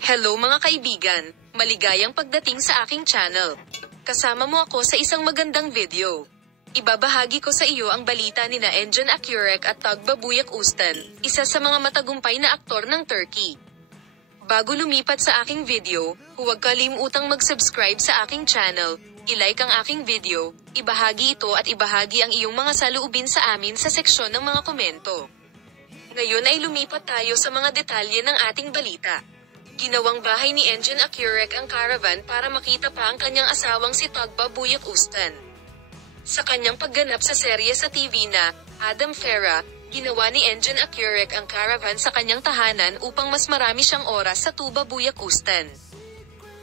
Hello mga kaibigan, maligayang pagdating sa aking channel. Kasama mo ako sa isang magandang video. Ibabahagi ko sa iyo ang balita nina Engin Akyurek at Tugba Büyüküstün, isa sa mga matagumpay na aktor ng Turkey. Bago lumipat sa aking video, huwag kalimutang mag-subscribe sa aking channel, i-like ang aking video, ibahagi ito at ibahagi ang iyong mga saloobin sa amin sa seksyon ng mga komento. Ngayon ay lumipat tayo sa mga detalye ng ating balita. Ginawang bahay ni Engin Akyurek ang caravan para makita pa ang kanyang asawang si Tugba Büyüküstün. Sa kanyang pagganap sa serye sa TV na Adam Farah, ginawa ni Engin Akyurek ang caravan sa kanyang tahanan upang mas marami siyang oras sa Tugba Büyüküstün.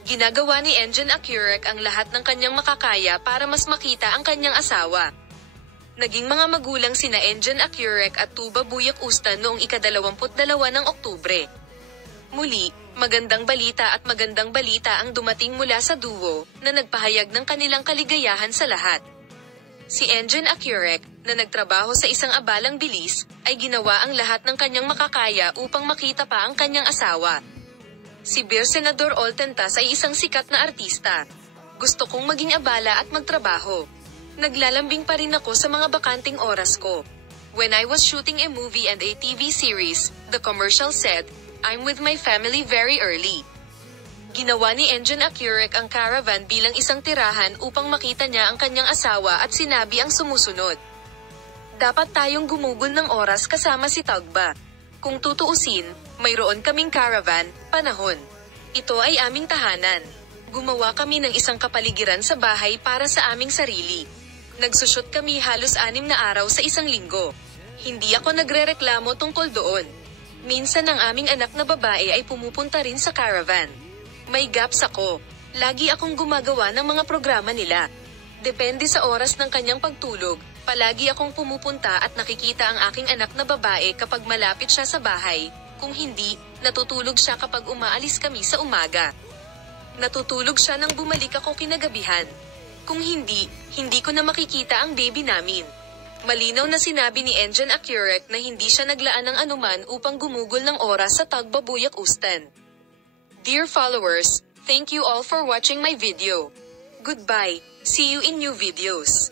Ginagawa ni Engin Akyurek ang lahat ng kanyang makakaya para mas makita ang kanyang asawa. Naging mga magulang sina Engin Akyurek at Tugba Büyüküstün noong ika-22 ng Oktubre. Muli, magandang balita ang dumating mula sa duo, na nagpahayag ng kanilang kaligayahan sa lahat. Si Engin Akyurek, na nagtrabaho sa isang abalang bilis, ay ginawa ang lahat ng kanyang makakaya upang makita pa ang kanyang asawa. Si Bir Senador Oltentas ay isang sikat na artista. Gusto kong maging abala at magtrabaho. Naglalambing pa rin ako sa mga bakanting oras ko. When I was shooting a movie and a TV series, the commercial said, I'm with my family very early. Ginawa ni Engin Akyurek ang caravan bilang isang tirahan upang makita niya ang kanyang asawa at sinabi ang sumusunod. Dapat tayong gumugol ng oras kasama si Tugba. Kung tutuusin, mayroon kaming caravan, panahon. Ito ay aming tahanan. Gumawa kami ng isang kapaligiran sa bahay para sa aming sarili. Nagsushoot kami halos 6 na araw sa isang linggo. Hindi ako nagrereklamo tungkol doon. Minsan ang aming anak na babae ay pumupunta rin sa caravan. May gaps ako. Lagi akong gumagawa ng mga programa nila. Depende sa oras ng kanyang pagtulog, palagi akong pumupunta at nakikita ang aking anak na babae kapag malapit siya sa bahay. Kung hindi, natutulog siya kapag umaalis kami sa umaga. Natutulog siya nang bumalik ako kinagabihan. Kung hindi ko na makikita ang baby namin. Malinaw na sinabi ni Engin Akyurek na hindi siya naglaan ng anuman upang gumugol ng oras sa Tugba Büyüküstün. Dear followers, thank you all for watching my video. Goodbye, see you in new videos.